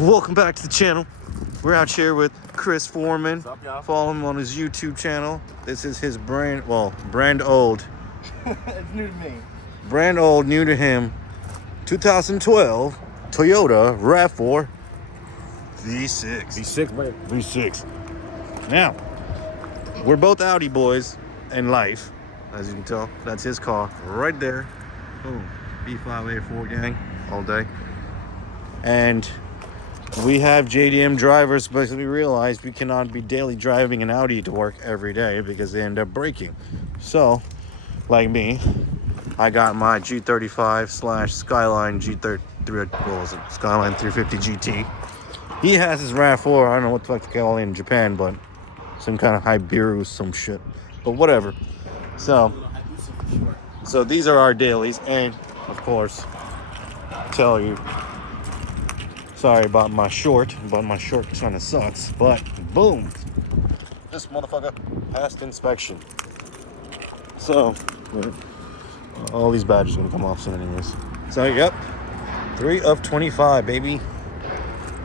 Welcome back to the channel. We're out here with Chris Foreman. What's up, y'all? Follow him on his YouTube channel. This is his brand old. It's new to me. Brand old, new to him. 2012 Toyota RAV4 V6. V6, man. V6. Now, we're both Audi boys in life, as you can tell. That's his car right there. Boom. B5A4 gang all day. And we have JDM drivers because we realized we cannot be daily driving an Audi to work every day because they end up breaking. So, like me, I got my G35 / Skyline G33, what was it? Skyline 350 GT. He has his RAV4. I don't know what the fuck they call it in Japan, but some kind of Hybiru, some shit. But whatever. So these are our dailies, and of course, tell you. Sorry about my short, but my short kind of sucks. But boom, this motherfucker passed inspection. So all these badges are gonna come off soon, anyways. So yep, 3 of 25, baby.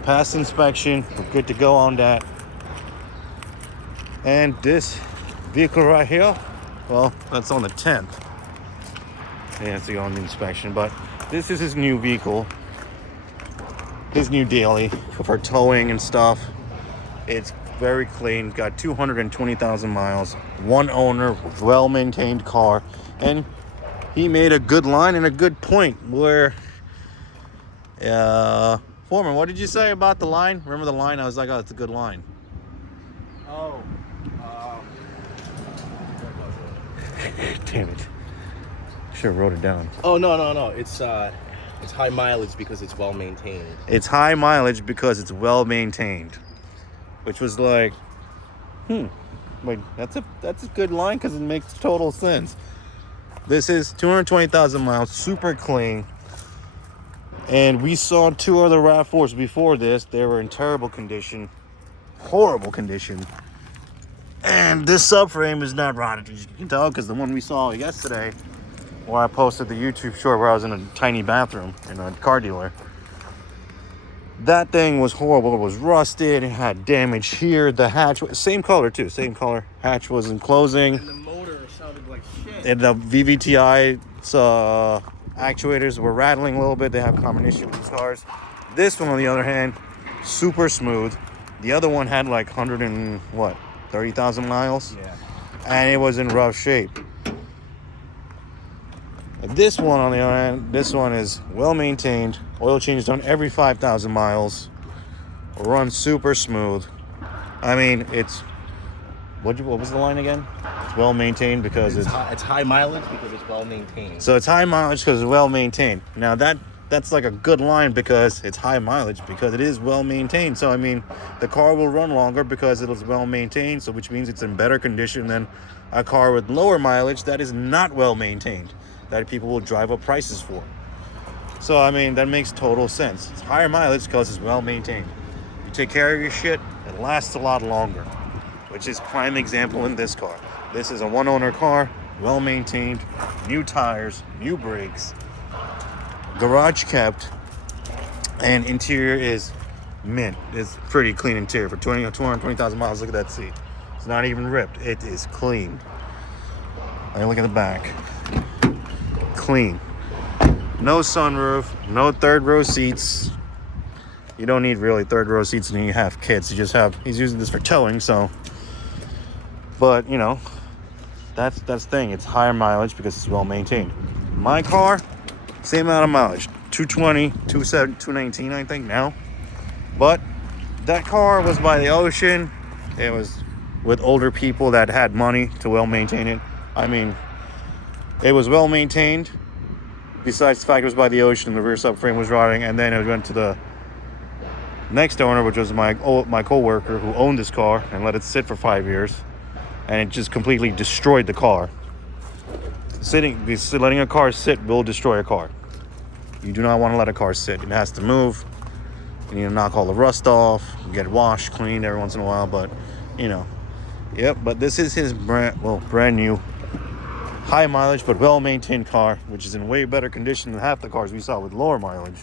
Passed inspection. We're good to go on that. And this vehicle right here, well, that's on the 10th. He has to go on the inspection, but this is his new vehicle. His new daily for towing and stuff. It's very clean, got 220,000 miles, one owner, well-maintained car, and he made a good line and a good point where Foreman, what did you say about the line? Remember the line? I was like, oh, it's a good line. Oh, Damn it. Should have wrote it down. oh no. It's high mileage because it's well maintained. It's high mileage because it's well maintained, which was like, wait, that's a good line because it makes total sense. This is 220,000 miles, super clean, and we saw 2 other RAV4s before this. They were in terrible condition, horrible condition, and this subframe is not rotted, as you can tell, because the one we saw yesterday, where I posted the YouTube short where I was in a tiny bathroom in a car dealer. That thing was horrible. It was rusted. It had damage here. The hatch, same color too. Same color. Hatch wasn't closing. And the motor sounded like shit. And the VVTi actuators were rattling a little bit. They have combination with these cars. This one, on the other hand, super smooth. The other one had like 30,000 miles. Yeah. And it was in rough shape. This one, on the other hand, this one is well maintained. Oil change done every 5,000 miles. Runs super smooth. I mean, it's what was the line again? It's well maintained because it's high mileage because it's well maintained. So it's high mileage because it's well maintained. Now that's like a good line because it's high mileage because it is well maintained. So I mean, the car will run longer because it is well maintained. So which means it's in better condition than a car with lower mileage that is not well maintained, that people will drive up prices for. So I mean, that makes total sense. It's higher mileage because it's well maintained. You take care of your shit, it lasts a lot longer, which is prime example in this car. This is a one owner car, well maintained, new tires, new brakes, garage kept, and interior is mint. It's pretty clean interior for 220,000 miles. Look at that seat. It's not even ripped. It is clean. And look at the back. Clean. No sunroof, no third row seats. You don't need really third row seats when you have kids. He's using this for towing, so. But you know, that's the thing. It's higher mileage because it's well maintained. My car, same amount of mileage, 220, 219, I think now. But that car was by the ocean. It was with older people that had money to well maintain it. I mean, it was well maintained. Besides the fact it was by the ocean and the rear subframe was rotting, and then it went to the next owner, which was my co-worker who owned this car and let it sit for 5 years, and it just completely destroyed the car. Letting a car sit will destroy a car. You do not want to let a car sit. It has to move. You need to knock all the rust off, get it washed, cleaned every once in a while, but you know. Yep, but this is his brand new high mileage but well maintained car, which is in way better condition than half the cars we saw with lower mileage.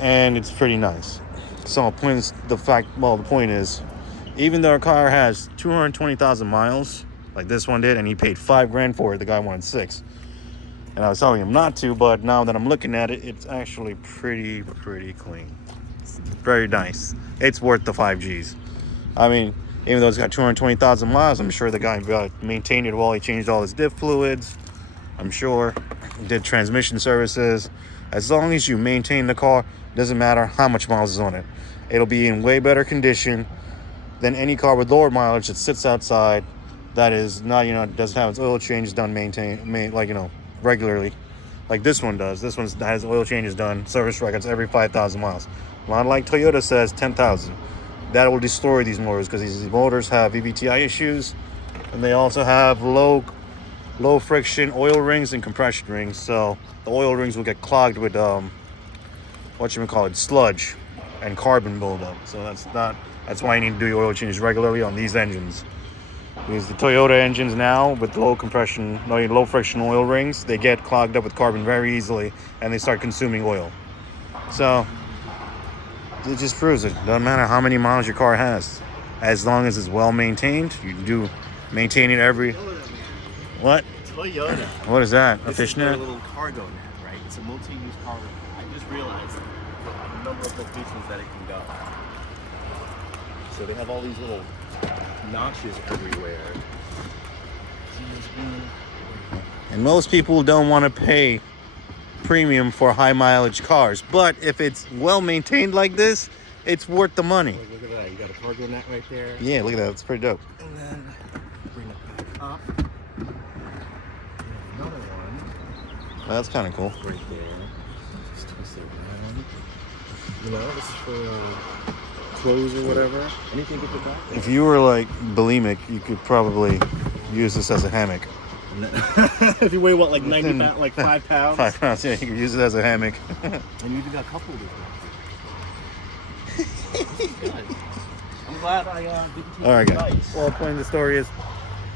and it's pretty nice. So the point is, even though our car has 220,000 miles, like this one did, and he paid $5,000 for it, the guy wanted 6. And I was telling him not to, but now that I'm looking at it, it's actually pretty clean. It's very nice. It's worth the 5Gs. I mean, even though it's got 220,000 miles, I'm sure the guy maintained it while he changed all his diff fluids. I'm sure did transmission services. As long as you maintain the car, doesn't matter how much miles is on it. It'll be in way better condition than any car with lower mileage that sits outside, that is not, doesn't have its oil changes done, regularly, like this one does. This one has oil changes done, service records every 5,000 miles. Not like Toyota says 10,000. That will destroy these motors, because these motors have VVTi issues, and they also have low friction oil rings and compression rings. So the oil rings will get clogged with sludge and carbon buildup. So that's why you need to do your oil changes regularly on these engines. Because the Toyota engines now with low friction oil rings, they get clogged up with carbon very easily, and they start consuming oil. So it just proves it doesn't matter how many miles your car has, as long as it's well maintained. You do maintain it every. What? Toyota. What is that? A This is fishnet? their little cargo net, right? It's a multi-use cargo net. I just realized the number of locations that it can go. So they have all these little notches everywhere. And most people don't want to pay premium for high mileage cars, but if it's well maintained like this, it's worth the money. Look at that. You got a cargo net right there. Yeah, look at that. It's pretty dope. And then bring it back up. Another one That's kind of cool. right there. Just twist it around. This is for clothes or whatever. Anything to put back. If you were like bulimic, you could probably use this as a hammock. If you weigh what, like 90 pounds, like 5 pounds? 5 pounds, yeah, you can use it as a hammock. And you even got a couple of these. This is good. I'm glad I did keep All right, the guys. advice. Well, the point of the story is,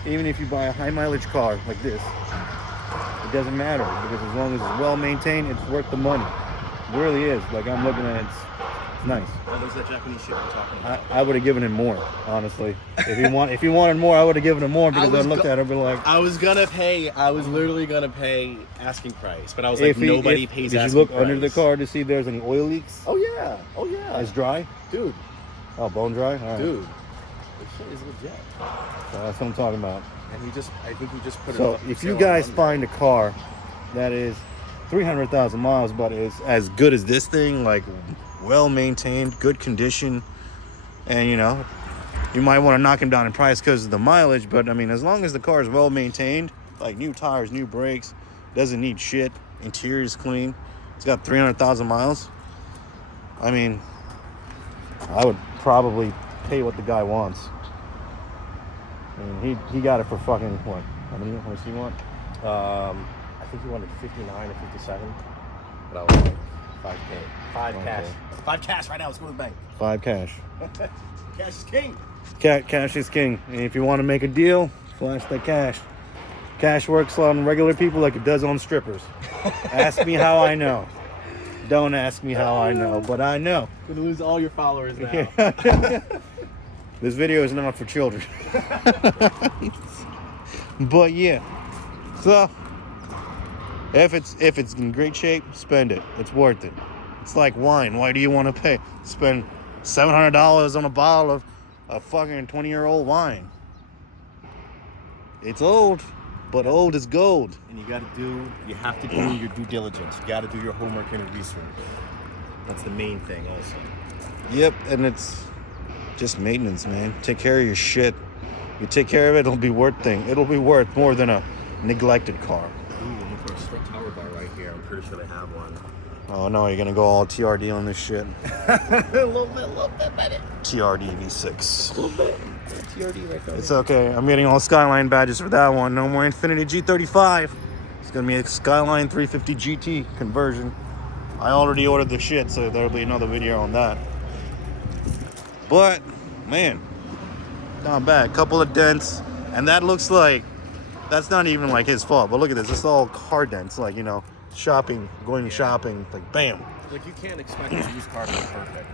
even if you buy a high mileage car like this, it doesn't matter, because as long as it's well maintained, it's worth the money. It really is. Like, I'm looking at it, it's nice. Oh, there's that Japanese shit we're talking about. I would have given him more, honestly. If you wanted more, I would have given him more, because I looked at it and be like, I was literally gonna pay asking price, but I was like, nobody pays did asking you look price. under the car to see if there's any oil leaks? Oh yeah. It's dry? Dude, Oh, bone dry? All right. dude. This shit is legit. So that's what I'm talking about. And I think he just put it So up. if you guys find a car that is 300,000 miles, but is as good as this thing, like well maintained, good condition, and you might want to knock him down in price because of the mileage, but I mean, as long as the car is well maintained, like new tires, new brakes, doesn't need shit, interior is clean, it's got 300,000 miles, I mean, I would probably pay what the guy wants. I mean, he got it for fucking what? How much do you want? I think he wanted 59 or 57, but I was like 5K. 5 cash. 5 cash right now. Let's go to the bank. 5 cash. Cash is king. Cash is king. And if you want to make a deal, flash that cash. Cash works on regular people like it does on strippers. Ask me how I know. Don't ask me how I know, but I know. You're gonna lose all your followers now. This video is not for children. But yeah. So if it's in great shape, spend it. It's worth it. It's like wine. Why do you want to spend $700 on a bottle of a fucking 20-year-old wine? It's old, but old is gold. And you have to do your due diligence. You gotta do your homework and research. That's the main thing also. Yep, and it's just maintenance, man. Take care of your shit. You take care of it, it'll be worth more than a neglected car. Ooh, I'm looking for a Strut Tower bar right here. I'm pretty sure they have one. Oh no, you're gonna go all TRD on this shit. a little bit, baby. TRD V6. A little bit. TRD right there. It's okay. I'm getting all Skyline badges for that one. No more Infiniti G35. It's gonna be a Skyline 350 GT conversion. I already ordered the shit, so there'll be another video on that. But man, not bad. Couple of dents, and that looks like that's not even like his fault. But look at this. It's all car dents, like shopping, going shopping, like bam. Like, you can't expect a used car to be perfect.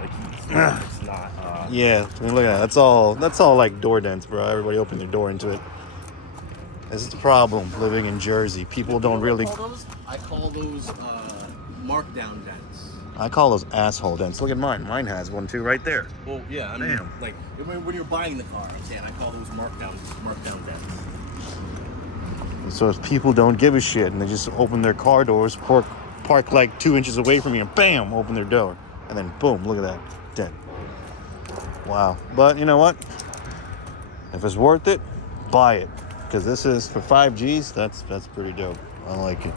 Like, it's not. Yeah, I mean, look at that. That's all like door dents, bro. Everybody opened their door into it. This is the problem living in Jersey. People don't really. I call those markdown dents. I call those asshole dents. Look at mine. Mine has one too, right there. Well, yeah, I mean, Damn. like when you're buying the car, I'm saying I call those markdown dents. So if people don't give a shit and they just open their car doors, park like 2 inches away from you, and bam, open their door, and then boom, look at that dent. Wow. But you know what? If it's worth it, buy it. Because this is for 5Gs, that's pretty dope. I like it.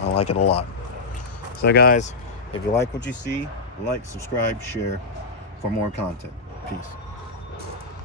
I like it a lot. So guys, if you like what you see, like, subscribe, share for more content. Peace.